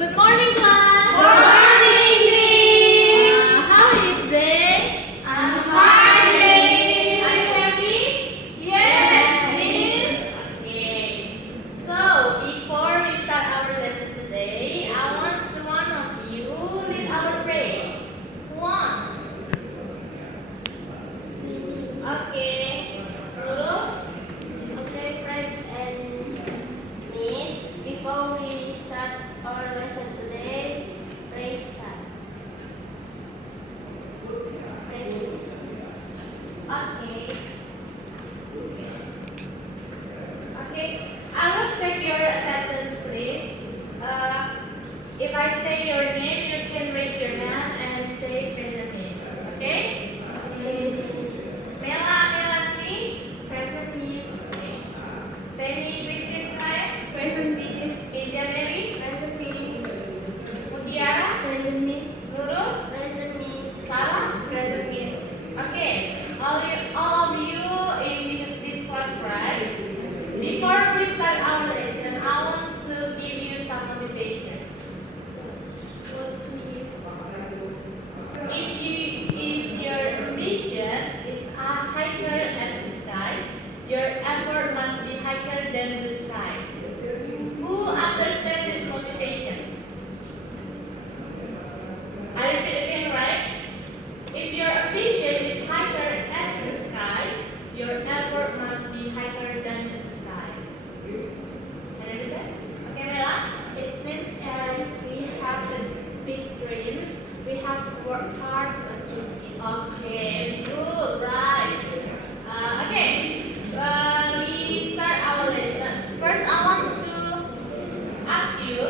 Good morning, class. Good morning, Miss. How are you today? I'm fine, Miss. Are you happy? Yes, Miss. Okay. So, before we start our lesson today, I want one of you lead our prayer. Who wants? Okay. Nurul? Okay, friends and Miss, before we start our lesson today, please start. Pray, Miss. Okay. Okay. I will check your attendance, please. If I say your name, you can raise your hand and say present, miss. Okay? Mela Melasti, present, miss. Okay. Femi Christine Sai, Present, Miss. India Meli, Present, Miss. Mutiara, Present, Miss. Nurul, Present, Miss. Sarah, present, miss. Okay. All of you in this class, right? Before we start our lesson, I want to give you some motivation. What's Miss? If your ambition is higher as the sky, your effort must be higher than the sky. Who understands this motivation? I repeat again, right? If your ambition is higher as the sky, your effort must be higher than the sky. Can you understand? Okay, Mela? It means if we have the big dreams, we have to work hard to achieve it. Okay, it's good, right? Okay, we start our lesson. First, I want to ask you,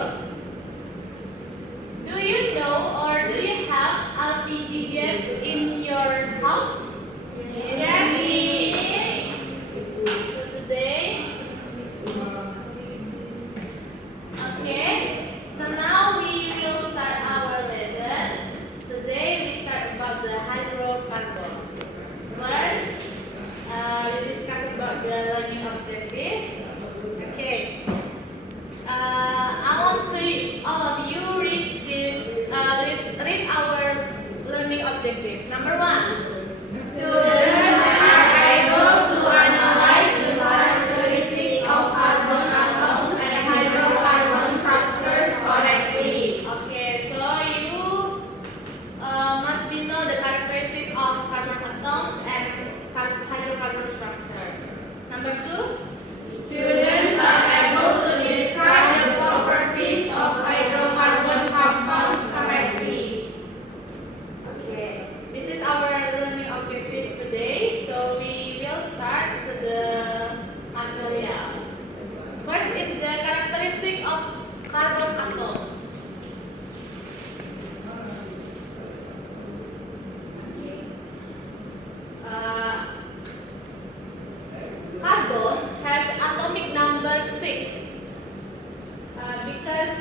do you know or do you have LPG gas in your house? Yes, Okay. So today, okay. So now we will start our lesson. Today we start about the hydrocarbon. First, we discuss about the learning objective. Okay. I want to all of you read this. Read our learning objective. Number 1. Students are able to analyze the characteristics of carbon atoms and hydrocarbon structures correctly. Okay, so you must be know the characteristic of carbon atoms and hydrocarbon structure. Number 2. Students are able to describe the properties of hydrocarbon compounds correctly. Okay, this is our learning objective today. So we will start to the material. First is the characteristic of carbon atoms. Carbon has atomic number 6. Because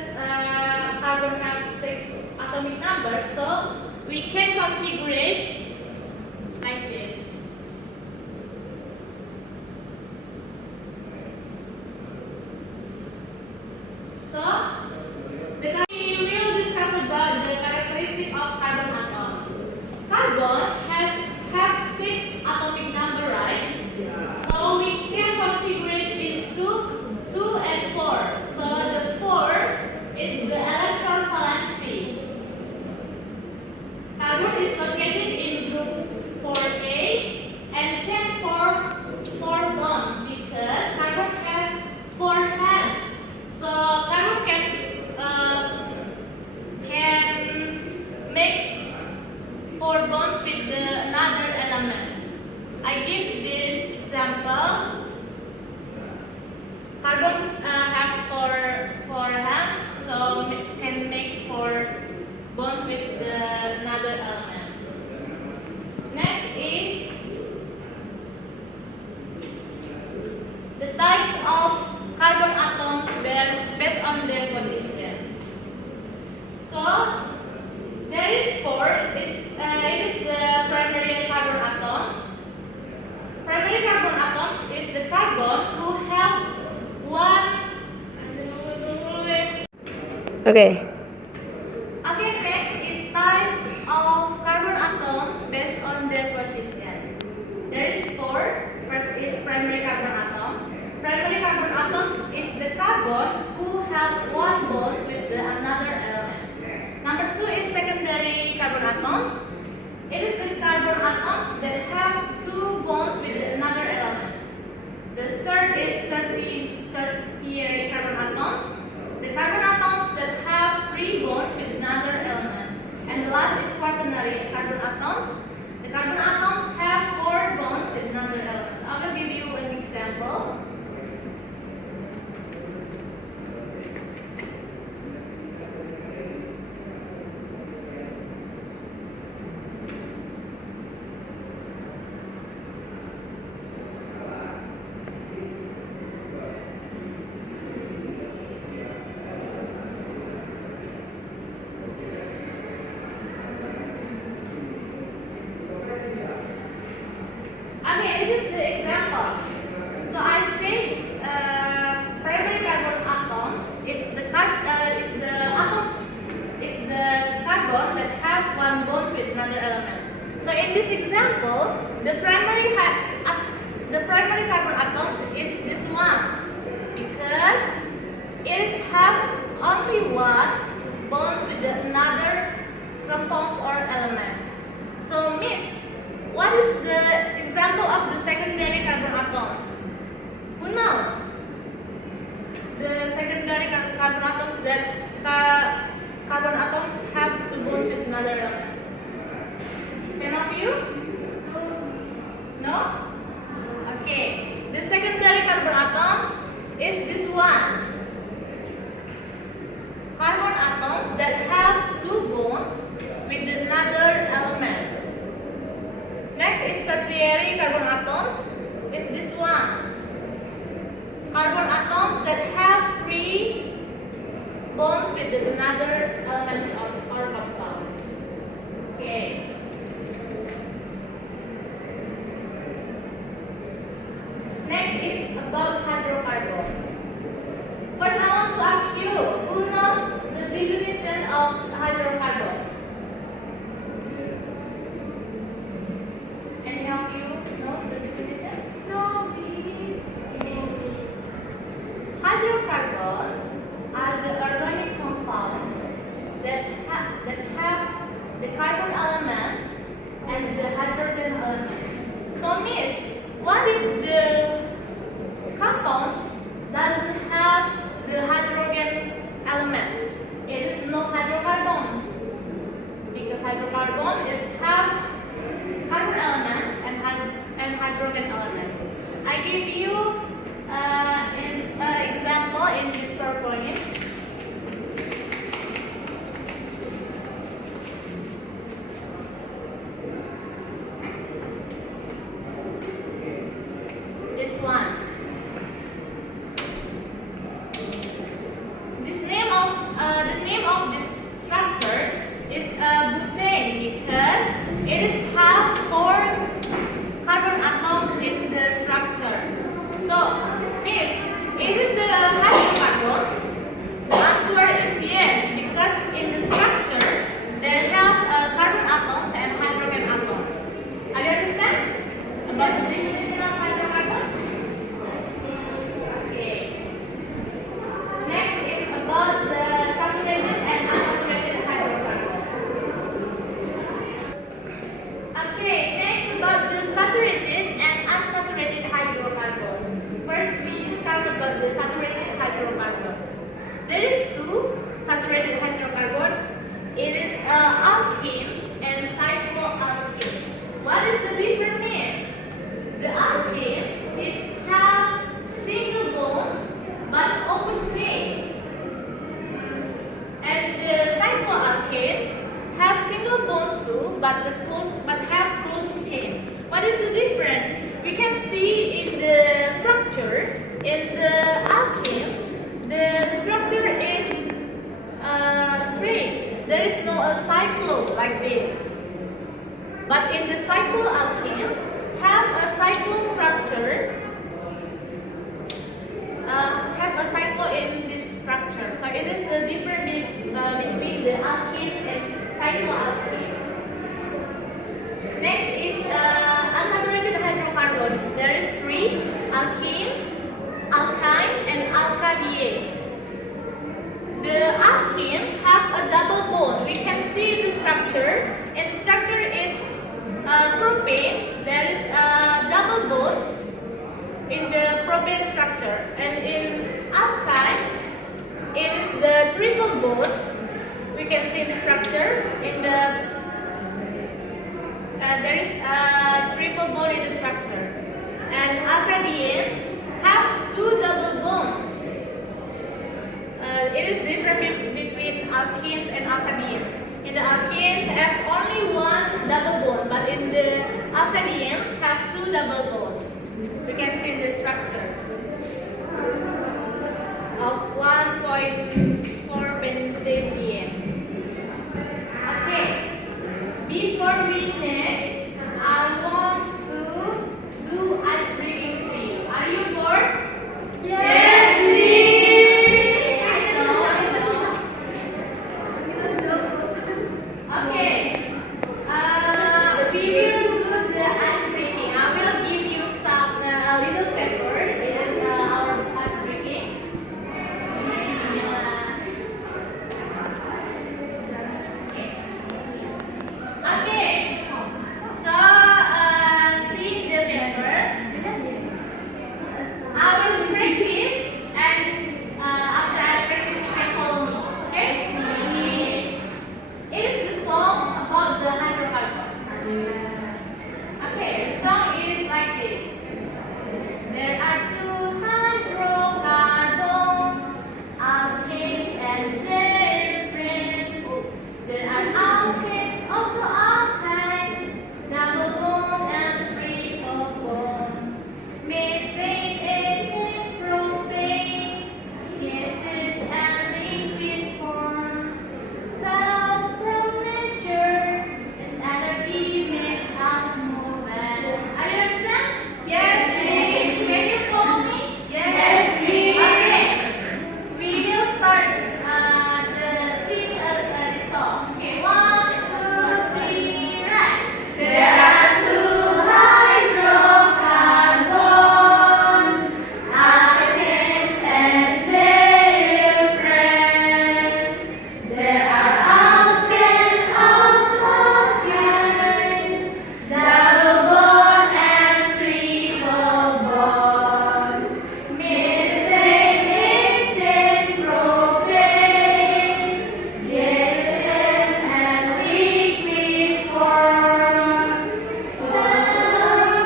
carbon have 6 atomic numbers, so we can configure it like this. So we will discuss about the characteristic of carbon atoms. Carbon have 6 atomic number, right? So we can configure it into 2 and 4. So the 4 is the electron valency. Carbon is located in group 4A and can form 4 bonds because carbon has 4 hands. So carbon can make 4 bonds with another element. I give this example. Carbon have four hands, so can make 4 bonds with another element. Next is the types of carbon atoms based on their position. So there is 4. It is the primary carbon atoms. Primary carbon atoms is the carbon who have one. Okay. that have two bonds with another element. The third is tertiary carbon atoms. The carbon atoms that have three bonds with another element. And the last is quaternary carbon atoms. The carbon atoms have four bonds with another element. I will give you an example. Okay, this is the example. So I say primary carbon atoms is the carbon that have one bond with another element. So in this example, the primary carbon atoms is this one because it have only one bonds with another compounds or element. So Miss, what is the example of the secondary carbon atoms? Who knows? The secondary carbon atoms that carbon atoms have two bonds with another element. Any of you? No? Okay. The secondary carbon atoms is this one. Carbon atoms that have two bonds with another element. Next is tertiary carbon atoms. Is this one. Carbon atoms that have three bonds with another element of our compound. Okay. Next is about hydrocarbons. First, I want to ask you, who knows the definition of hydrocarbons? Any of you knows the definition? No, please. Hydrocarbons are the organic compounds that have the carbon elements and the hydrogen elements. So, Miss, what if the compounds doesn't have the hydrogen elements? It is no hydrocarbons because hydrocarbon is have carbon elements and hydrogen elements. I give you an example in this PowerPoint. This one. The name of this structure is butane because it has four carbon atoms in the structure. So, Miss, is it the hydrocarbons? The answer is yes, because in the structure there have carbon atoms and hydrogen atoms. Are you understand about the definition of hydrocarbons? Okay. Next is about the saturated and unsaturated hydrocarbons. Okay, next about the saturated and unsaturated hydrocarbons. First, we discuss about the saturated hydrocarbons. There is two saturated hydrocarbons. It is alkenes and cycloalkenes. What is the difference? The alkenes is have single bond but open chain, and the cycloalkanes have single bond too but have closed chain. What is the difference? We can see in the structure. In the alkenes, the structure is straight. There is no cyclo like this. But in the cycloalkenes have a cyclo structure. Have a cyclo in this structure. So it is the difference between the alkenes and cycloalkenes. Next is unsaturated hydrocarbons. There is three: alkene, alkyne, and alkadiene. The alkene have a double bond. We can see the structure. In the structure, it's propane structure. And in alkyne, it is the triple bond. We can see the structure in the there is a triple bond in the structure. And alkadiens have two double bonds. It is different between alkenes and alkadiens. In the alkenes have only one double bond, but in the alkadiens have two double bonds. We can see the structure of 1.4 pentadiene. Okay, before we next, I want to do ice breaking to you. Are you bored? Yes, please. I know. Okay. We will do the ice breaking. I will give you some little paper. It is our ice breaking. Okay. So see the paper. I will practice, and after I practice, you can follow me. Okay? It is the song about the hydrocarbons. Okay, the song is like this. There are two hydrocarbons, alkanes and their friends. There are alkanes, also alkynes, double bond and triple bond. Methane, ethane, propane, gases and liquid forms. Found from nature, its energy makes us move and are you understand? Yes, please. Can you follow me? Yes, please. Okay. We will start the sing the song. Okay, 1, 2, 3, right. There are two hydrocarbons, alkanes and their friends. There are alkanes, also alkynes, double bond and triple bond. Methane, ethane, propane, gases and liquid forms.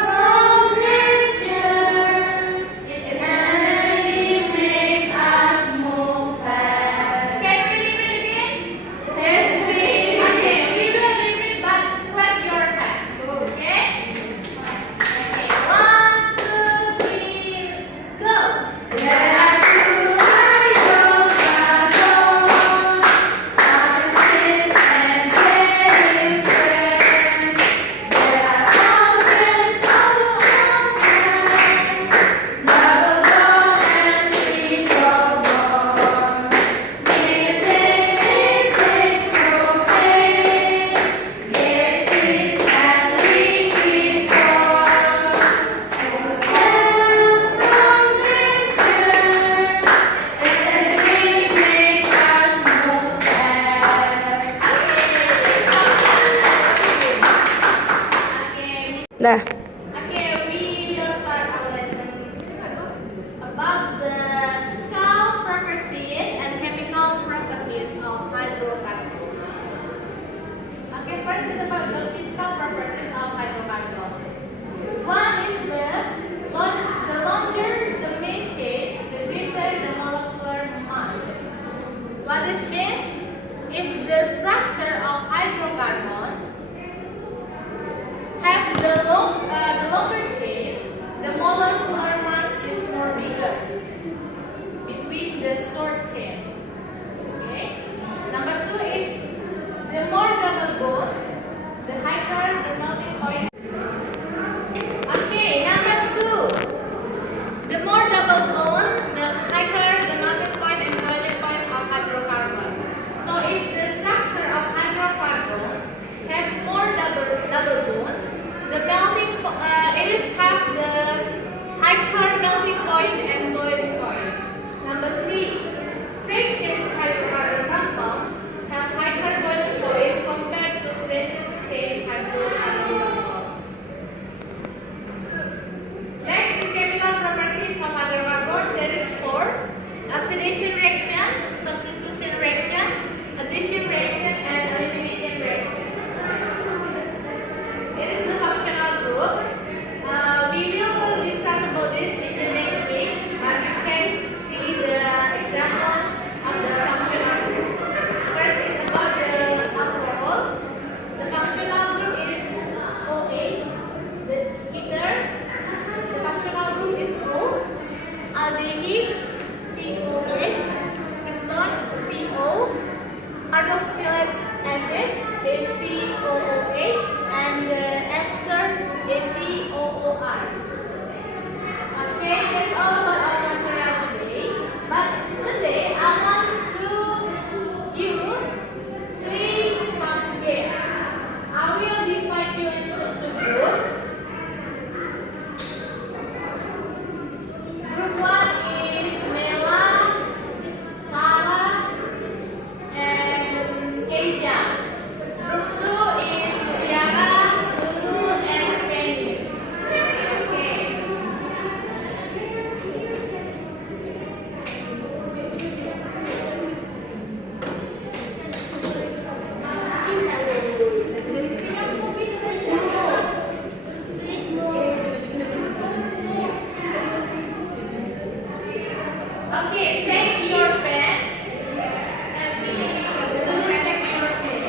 From nature, its energy makes us move fast. Can we repeat again? Yes, please. Okay, we will repeat, but clap your hands. Okay? Okay, 1, 2, 3, go. There are two hydrocarbons, alkanes and their friends. There are alkanes, also alkynes, double bond and triple bond. Methane, ethane, propane, gases and liquid forms. From nature, energy makes us move fast. Dah. Okay, we will start our lesson about the physical properties and chemical properties of hydrocarbons. Okay, first is about the physical properties of hydrocarbons. One is the longer the main chain, the greater the molecular mass. What this means? If the structure of hydrocarbon has the longer chain, the molecular mass is more bigger between the short chain. Okay. Number 2 is the more double bond, the higher the melting point. Okay. Number 2, the more double bond, the higher the melting point and boiling point of hydrocarbon. So if the structure of hydrocarbons has more double bond, the melting it is have the higher melting point and boiling point. Number 3, card. Okay, that's all about our material today. But today I want to you play some games. I will divide you into two groups. Group one is Nela, Sarah, and Keisha. Group two is Mutiara, Lulu, and Penny. Okay. Okay, take your pen and we student take your pen.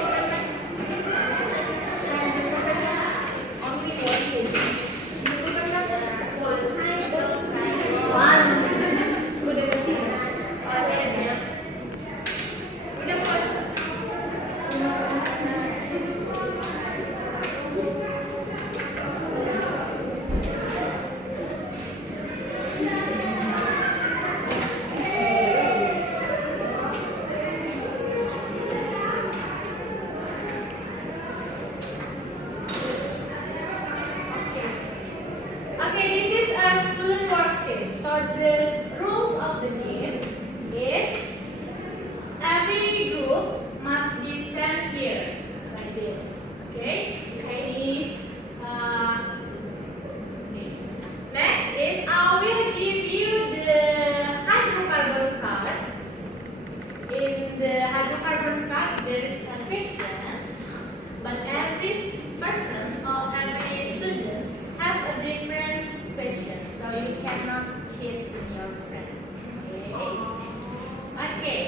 Okay, this is a student worksheet. So the rules of the game is every group must be stand here like this. Okay? Please. Okay. Next is I will give you the hydrocarbon card. In the hydrocarbon card there is a question, but every person or every student have a different question, so you cannot cheat in your friends. Okay.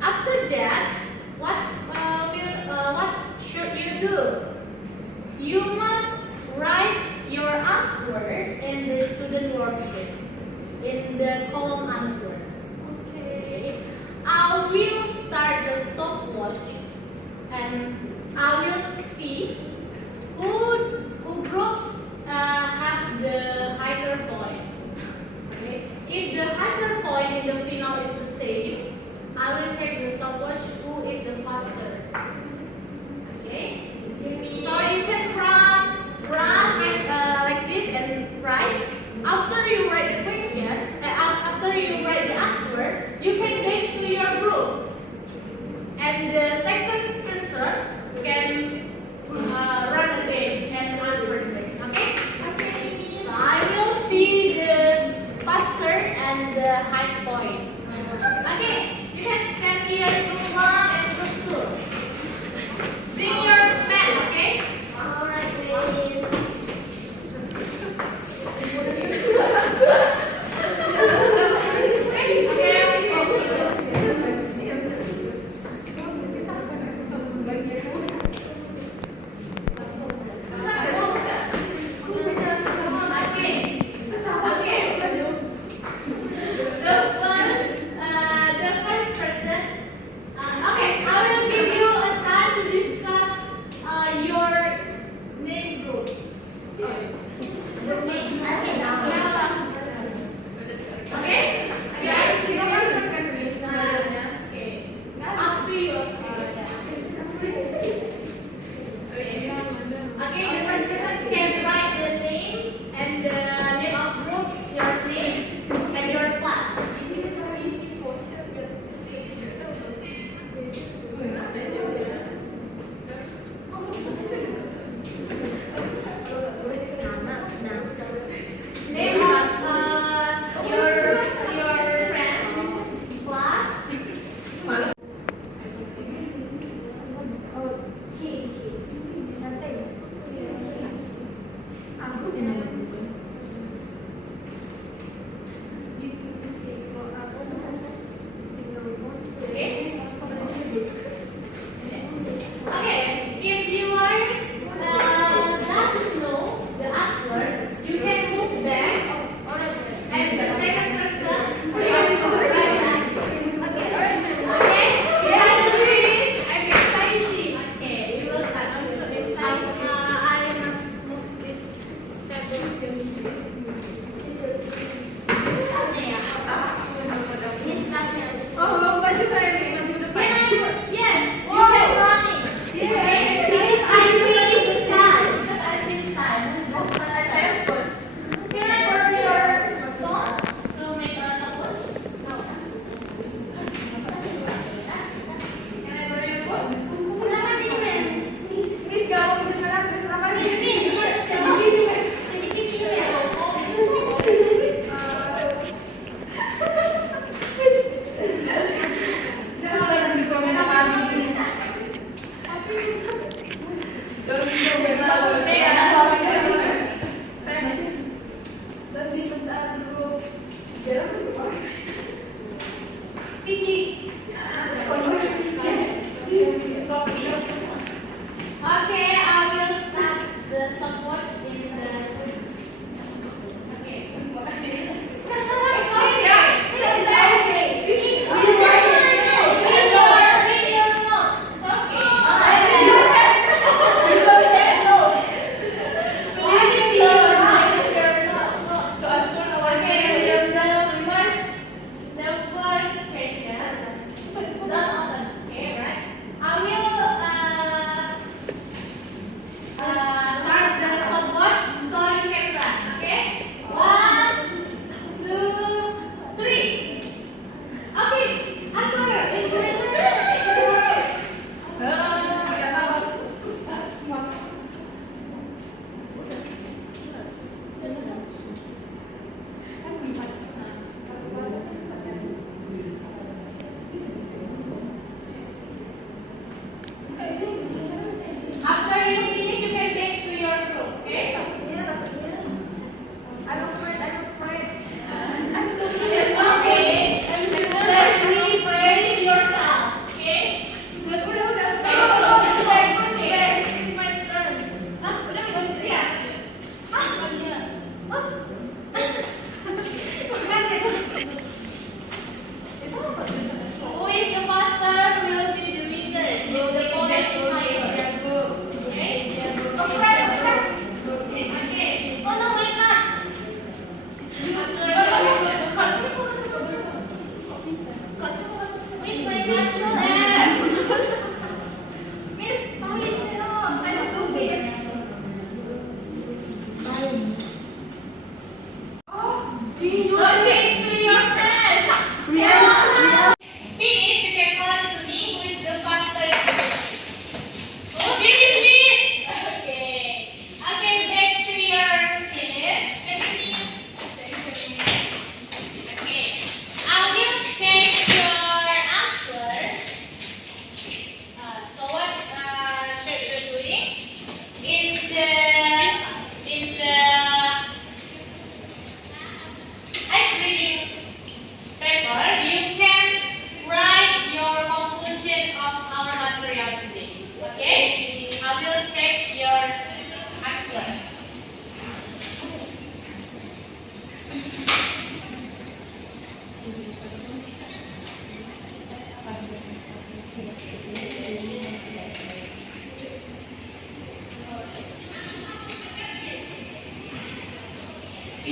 After that, what should you do? You must write your answer in the student worksheet in the column answer. Okay. I will start the stopwatch and I will see who groups have the higher point. Okay. If the higher point in the final is the same, I will check the stopwatch who is the faster. Okay. So you can run like this and write. After you write the question, after you write the answer, you can back to your group, and the second person can run again and answer the question. Okay? So I will see the faster and the high points. Okay, you can stand here group 1 and group 2. Bring your pen, okay? Alright, ladies. Okay.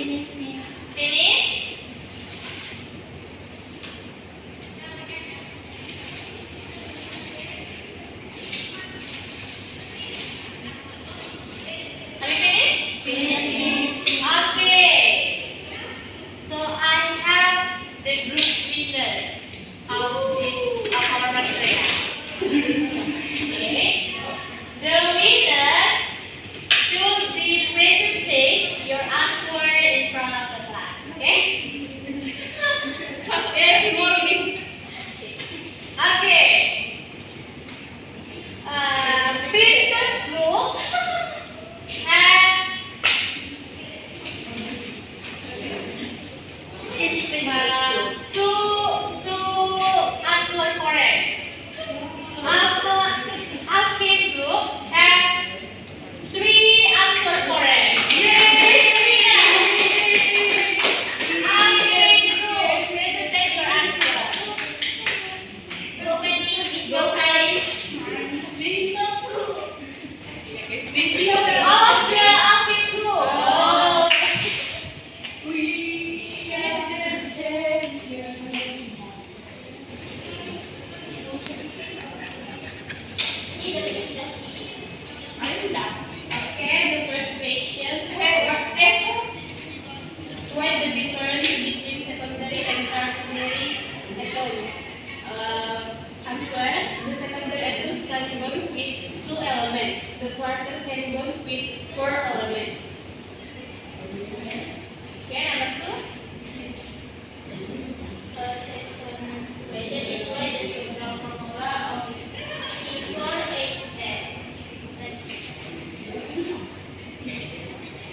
Finish me. Finish? Have you finished? Finish. Okay. So I have the group winner of this of our material. Okay. The winner should represent your answer in front of the class. Okay? There's more. Okay. Princess group and to answer correct. Alpine group have 3 answers correct. Yay! Alpine group, present your answer. Go many? Go guys. All of the Alpine group. Oh. Okay, the first question. What the difference between secondary and tertiary atoms? Answers: the secondary atoms can bond with 2 elements. The quarter can bond with 4 elements. Okay, number 2. Second question is what is the structural formula of C4H10?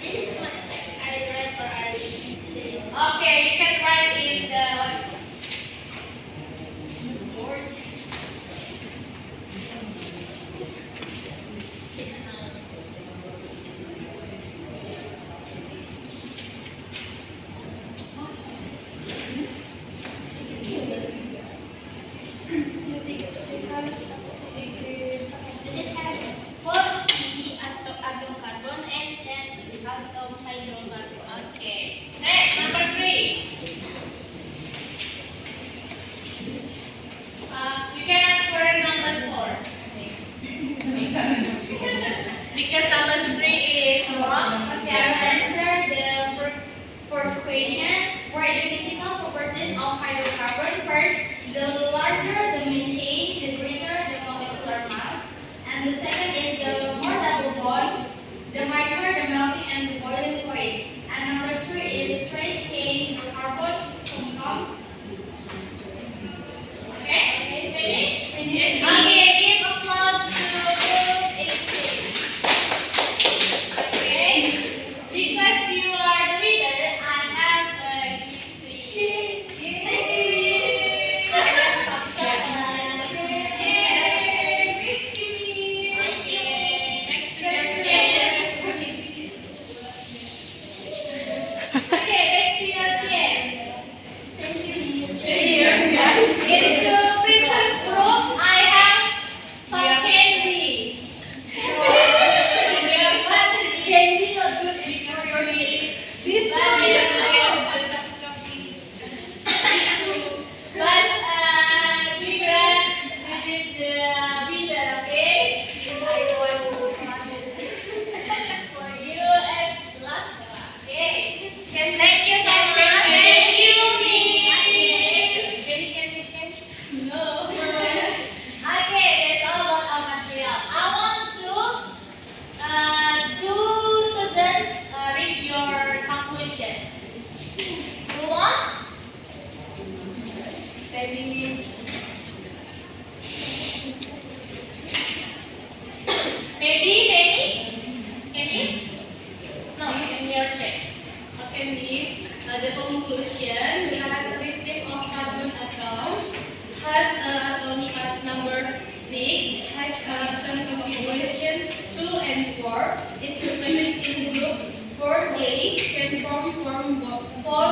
This is what I read for our city. Okay, you can write in the Board. This is for C atom carbon and then atom hydrocarbon. okay. Next, number 3. You can answer number 4. Because number 3 is wrong. Okay, I will answer the fourth question. What are the physical properties of hydrocarbon? First, the larger the methane, the greater the molecular mass. And the second is the more double bonds, the higher the melting and the boiling point. And number 3 is straight chain carbon compound. Okay? Finish? Finish. Okay, give applause to group 18. Okay? Because you are the winner, I have a gift to you. Yay! Some chocolate. Yay! Victory! Okay, next question. Okay, back to your chair. Thank you, Miss. Into Princess Group, I have some candy. Candy not good for your teeth. This one is but we did the winner, okay? I want for you and last one. Okay. Thank you so much. Thank you, Miss. No. Okay, that's all about our material. I want to 2 students read your conclusion. Who wants? Maybe no, in your shape. Okay, Miss. The conclusion: the characteristic of carbon atoms has atomic number 6, has some configuration 2 and 4, is represented in group 4A, can form 4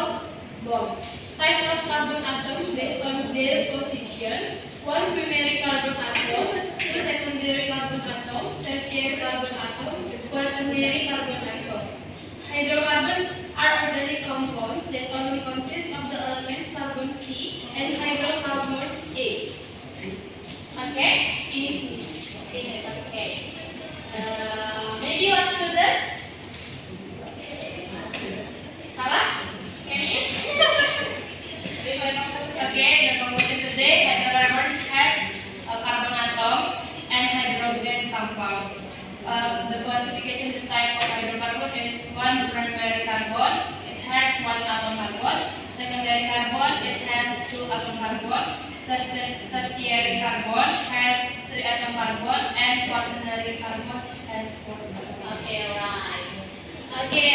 bonds. Types of carbon atoms based on their position: 1 primary carbon atom, 2 secondary carbon atom, tertiary carbon atom, quaternary carbon atom. Hydrocarbons are organic ini. Okay, okay. Maybe one student? Salah? Can you? Okay, the conclusion today, hydrocarbon has a carbon atom and hydrogen compound. The classification type of hydrocarbon is one primary carbon. It has one atom carbon. Secondary carbon, it has two atom carbon. Tertiary carbon has three atom carbon, and quaternary carbon has four atom carbon. Okay, right. Okay,